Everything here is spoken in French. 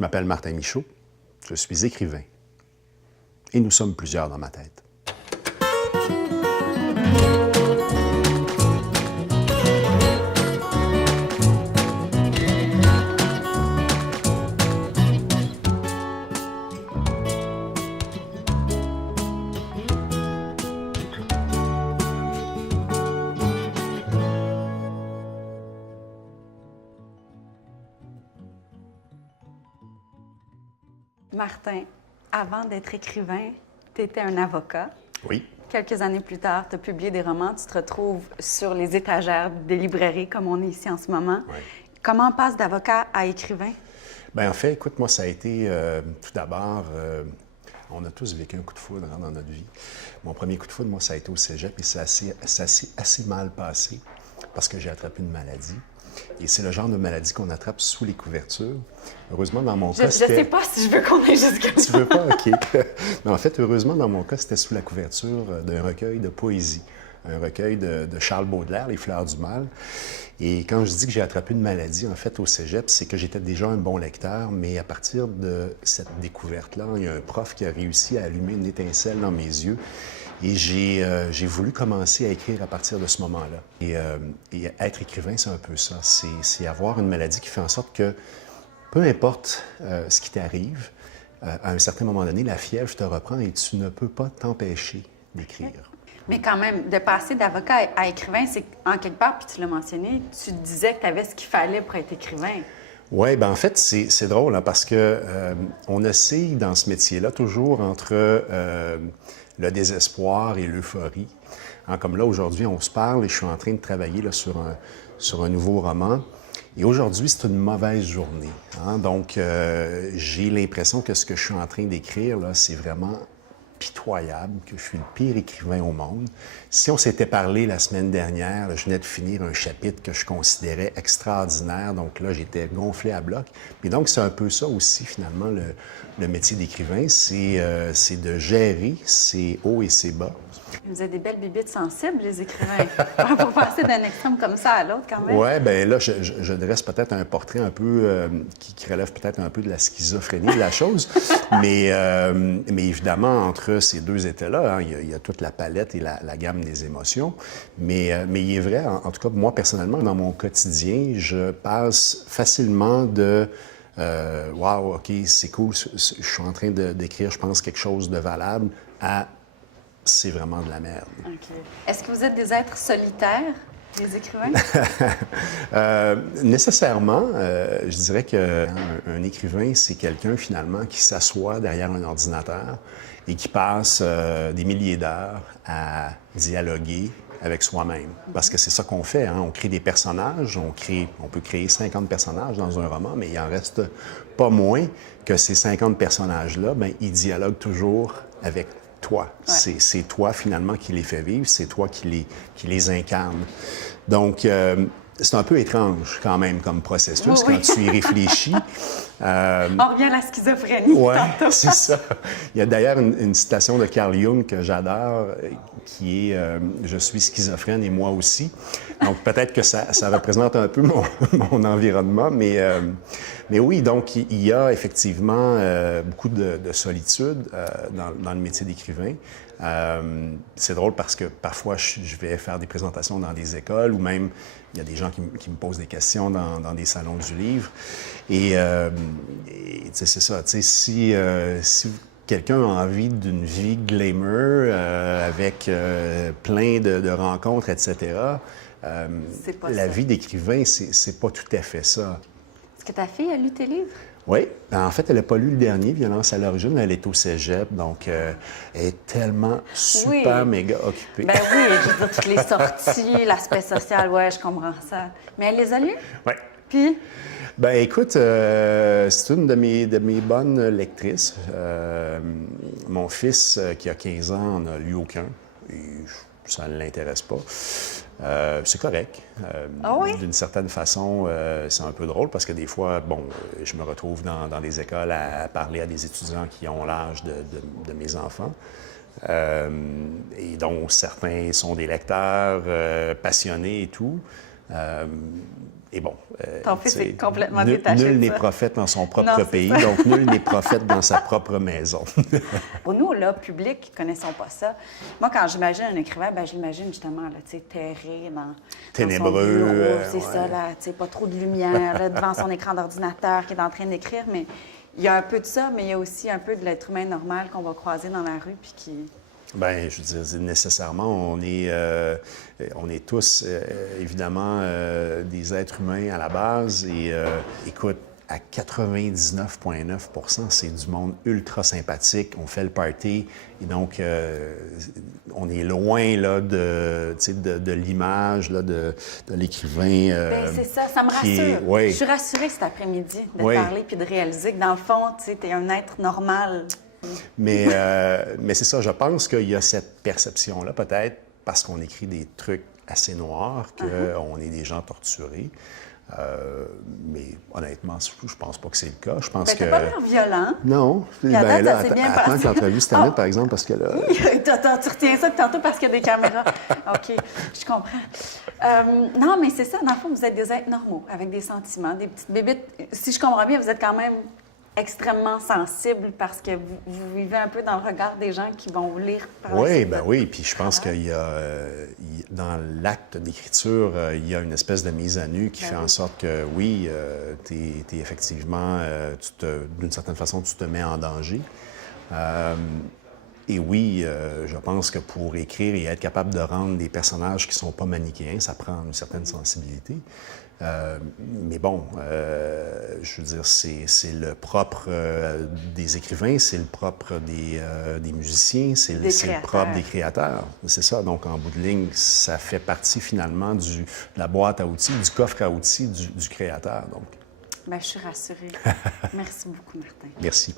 Je m'appelle Martin Michaud, je suis écrivain et nous sommes plusieurs dans ma tête. Martin, avant d'être écrivain, tu étais un avocat. Oui. Quelques années plus tard, tu as publié des romans. Tu te retrouves sur les étagères des librairies, comme on est ici en ce moment. Oui. Comment on passe d'avocat à écrivain? Bien, en fait, écoute, moi, ça a été tout d'abord, on a tous vécu un coup de foudre dans notre vie. Mon premier coup de foudre, moi, ça a été au cégep et ça s'est assez mal passé parce que j'ai attrapé une maladie. Et c'est le genre de maladie qu'on attrape sous les couvertures. Heureusement, dans mon cas, Je sais pas si je veux qu'on aille jusque-là. Tu veux pas? OK. Mais en fait, heureusement, dans mon cas, c'était sous la couverture d'un recueil de poésie, un recueil de Charles Baudelaire, Les Fleurs du Mal. Et quand je dis que j'ai attrapé une maladie, en fait, au cégep, c'est que j'étais déjà un bon lecteur, mais à partir de cette découverte-là, il y a un prof qui a réussi à allumer une étincelle dans mes yeux. Et j'ai voulu commencer à écrire à partir de ce moment-là. Et être écrivain, c'est un peu ça. C'est avoir une maladie qui fait en sorte que, peu importe ce qui t'arrive, à un certain moment donné, la fièvre te reprend et tu ne peux pas t'empêcher d'écrire. Mais quand même, de passer d'avocat à écrivain, c'est en quelque part, puis tu l'as mentionné, tu disais que tu avais ce qu'il fallait pour être écrivain. Oui, bien en fait, c'est drôle hein, parce que on oscille dans ce métier-là toujours entre le désespoir et l'euphorie. Hein, comme là, aujourd'hui, on se parle et je suis en train de travailler là, sur un nouveau roman. Et aujourd'hui, c'est une mauvaise journée. Hein? Donc, j'ai l'impression que ce que je suis en train d'écrire, là, c'est vraiment pitoyable, que je suis le pire écrivain au monde. Si on s'était parlé la semaine dernière, là, je venais de finir un chapitre que je considérais extraordinaire, donc là, j'étais gonflé à bloc. Et donc, c'est un peu ça aussi, finalement, le métier d'écrivain, c'est de gérer ses hauts et ses bas. Vous avez des belles bibites sensibles, les écrivains. Pour passer d'un extrême comme ça à l'autre, quand même. Oui, bien là, je dresse peut-être un portrait un peu qui relève peut-être un peu de la schizophrénie de la chose. mais évidemment, entre ces deux états-là, hein, il y a toute la palette et la gamme des émotions. Mais il est vrai, en tout cas, moi, personnellement, dans mon quotidien, je passe facilement de wow, OK, c'est cool, je suis en train d'écrire, je pense, quelque chose de valable, à c'est vraiment de la merde. OK. Est-ce que vous êtes des êtres solitaires, les écrivains? Nécessairement, je dirais qu'un écrivain, c'est quelqu'un, finalement, qui s'assoit derrière un ordinateur et qui passe des milliers d'heures à dialoguer avec soi-même. Parce que c'est ça qu'on fait, hein? On crée des personnages, on peut créer 50 personnages dans un roman, mais il en reste pas moins que ces 50 personnages-là, bien, ils dialoguent toujours avec toi. Ouais. C'est toi, finalement, qui les fait vivre, c'est toi qui les incarne. Donc, c'est un peu étrange, quand même, comme processus, quand tu y réfléchis. On revient à la schizophrénie. Oui, c'est ça. Il y a d'ailleurs une citation de Carl Jung que j'adore, qui est Je suis schizophrène et moi aussi ». Donc, peut-être que ça représente un peu mon environnement, mais oui, donc il y a effectivement beaucoup de solitude dans le métier d'écrivain. C'est drôle parce que parfois, je vais faire des présentations dans des écoles ou même il y a des gens qui me posent des questions dans des salons du livre. Et c'est ça, tu sais, si quelqu'un a envie d'une vie glamour avec plein de rencontres, etc., la vie d'écrivain, c'est pas tout à fait ça. Est-ce que ta fille a lu tes livres? Oui. En fait, elle n'a pas lu le dernier, Violence à l'origine. Elle est au cégep, donc elle est tellement super méga occupée. Ben oui, je veux dire, toutes les sorties, l'aspect social, ouais, je comprends ça. Mais elle les a lus? Oui. Puis? Ben écoute, c'est une de mes bonnes lectrices. Mon fils, qui a 15 ans, n'en a lu aucun. Et ça ne l'intéresse pas. C'est correct. Ah oui? D'une certaine façon, c'est un peu drôle parce que des fois, bon, je me retrouve dans des écoles à parler à des étudiants qui ont l'âge de mes enfants. Et dont certains sont des lecteurs passionnés et tout. Et bon, Ton fils tu sais, est complètement détaché nul de n'est ça. prophète dans son Non, propre c'est pays, ça. donc nul n'est prophète dans sa propre maison. Pour nous, là, public, qui ne connaissons pas ça, moi, quand j'imagine un écrivain, ben, je l'imagine justement, là, tu sais, terré dans Ténébreux, son bureau, c'est ouais. ça, là, tu sais, pas trop de lumière, là, devant son écran d'ordinateur, qui est en train d'écrire, mais il y a un peu de ça, mais il y a aussi un peu de l'être humain normal qu'on va croiser dans la rue, puis qui... Bien, je veux dire, nécessairement, on est tous, évidemment, des êtres humains à la base. Et écoute, à 99,9 c'est du monde ultra sympathique. On fait le party. Et donc, on est loin là, de l'image là, de l'écrivain. Bien, c'est ça, ça me qui est- rassure. oui. Je suis rassurée cet après-midi de Oui. parler puis de réaliser que, dans le fond, tu sais, t'es un être normal. Mais c'est ça, je pense qu'il y a cette perception-là, peut-être parce qu'on écrit des trucs assez noirs, qu'on est des gens torturés. Mais honnêtement, je pense pas que c'est le cas. Je pense Ben, que... t'as pas l'air violent. Non. Puis à date, ça s'est bien attends passé. que l'entrevue se termine, Ah. par exemple, parce que là... Tu retiens ça tantôt parce qu'il y a des caméras. OK, je comprends. Non, mais c'est ça, dans le fond, vous êtes des êtres normaux, avec des sentiments, des petites bébites. Si je comprends bien, vous êtes quand même extrêmement sensible parce que vous vivez un peu dans le regard des gens qui vont vous lire par la Oui, suite. ben oui. Puis je pense qu'il y a, dans l'acte d'écriture, il y a une espèce de mise à nu qui fait en sorte que, oui, t'es effectivement, d'une certaine façon, tu te mets en danger. Et oui, je pense que pour écrire et être capable de rendre des personnages qui ne sont pas manichéens, ça prend une certaine sensibilité. Mais bon, je veux dire, c'est le propre des écrivains, c'est le propre des musiciens, c'est le propre des créateurs. C'est ça. Donc, en bout de ligne, ça fait partie finalement de la boîte à outils, du coffre à outils du créateur. Donc. Bien, je suis rassurée. Merci beaucoup, Martin. Merci.